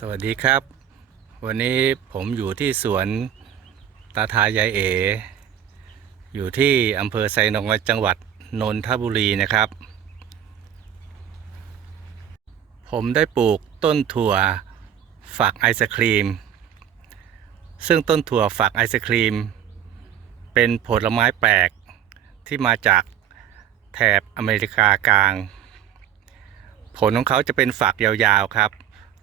สวัสดีครับ วันนี้ผมอยู่ที่สวนตาทายายเอ อยู่ที่อำเภอไซนงจังหวัดนนทบุรีนะครับ ผมได้ปลูกต้นถั่วฝักไอศครีม ซึ่งต้นถั่วฝักไอศครีม เป็นผลไม้แปลกที่มาจากแถบอเมริกากลาง ผลของเขาจะเป็นฝักยาวๆครับ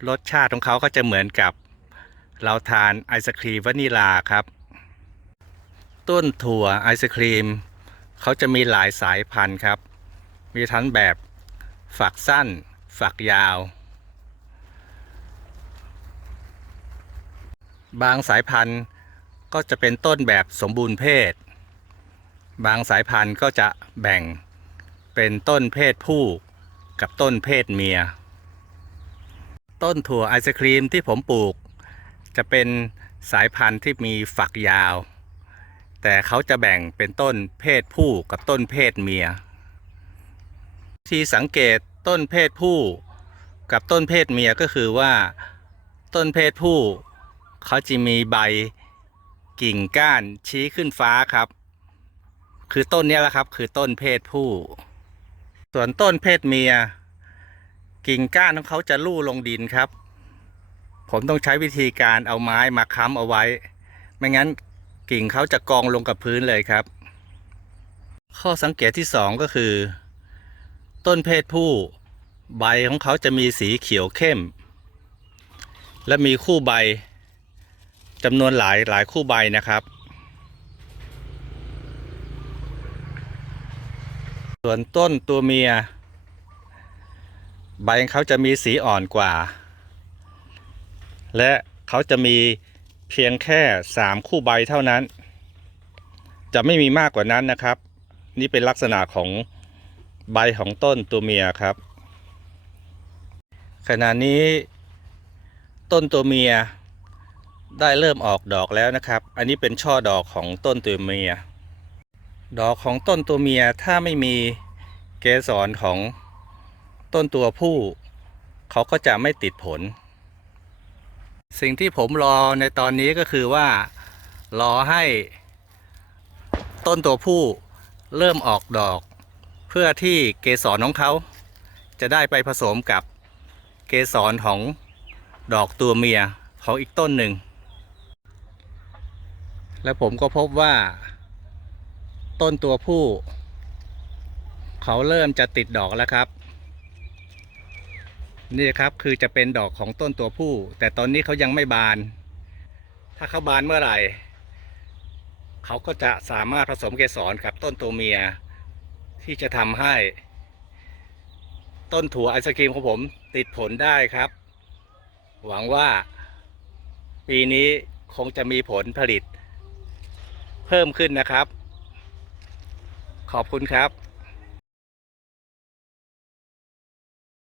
รสชาติของเขาก็จะเหมือนกับเราทานไอศครีมวานิลาครับ ต้นถั่วไอศครีม เขาจะมีหลายสายพันธุ์ครับ มีทั้งแบบฝักสั้น ฝักยาว บางสายพันธุ์ก็จะเป็นต้นแบบสมบูรณ์เพศ บางสายพันธุ์ก็จะแบ่งเป็นต้นเพศผู้กับต้นเพศเมีย ต้นถั่วไอศครีมที่ผมปลูก จะเป็นสายพันธุ์ที่มีฝักยาว แต่เขาจะแบ่งเป็นต้นเพศผู้กับต้นเพศเมีย ที่สังเกตต้นเพศผู้กับต้นเพศเมียก็คือว่า ต้นเพศผู้เขาจะมีใบกิ่งก้านชี้ขึ้นฟ้าครับ คือต้นนี้แหละครับคือต้นเพศผู้ ส่วนต้นเพศเมีย กิ่งก้านของเขาจะลู่ลงดินครับ ผมต้องใช้วิธีการเอาไม้มาค้ำเอาไว้ ไม่งั้นกิ่งเขาจะกองลงกับพื้นเลยครับ ข้อสังเกตที่สองก็คือ ต้นเพศผู้ใบของเขาจะมีสีเขียวเข้ม และมีคู่ใบจำนวนหลายหลายคู่ใบนะครับ ส่วนต้นตัวเมีย ใบของเขาจะมีสีอ่อนกว่า และเขาจะมีเพียงแค่สามคู่ใบเท่านั้น จะไม่มีมากกว่านั้นนะครับ นี่เป็นลักษณะของใบของต้นตัวเมียครับ ขณะนี้ ต้นตัวเมียได้เริ่มออกดอกแล้วนะครับ อันนี้เป็นช่อดอกของต้นตัวเมีย ดอกของต้นตัวเมียถ้าไม่มีเกสรของ ต้นตัวผู้ เขาก็จะไม่ติดผล สิ่งที่ผมรอในตอนนี้ก็คือว่า รอให้ต้นตัวผู้เริ่มออกดอก เพื่อที่เกสรของเขา จะได้ไปผสมกับเกสรของดอกตัวเมียของอีกต้นหนึ่ง และผมก็พบว่า ต้นตัวผู้ เขาเริ่มจะติดดอกแล้วครับ นี่ครับคือจะเป็นดอกของต้นตัวผู้ แต่ตอนนี้เขายังไม่บาน ถ้าเขาบานเมื่อไหร่ เขาก็จะสามารถผสมเกสรกับต้นตัวเมีย ที่จะทำให้ ต้นถั่วไอศกรีมของผมติดผลได้ครับ หวังว่า ปีนี้คงจะมีผลผลิต เพิ่มขึ้นนะครับ ขอบคุณครับ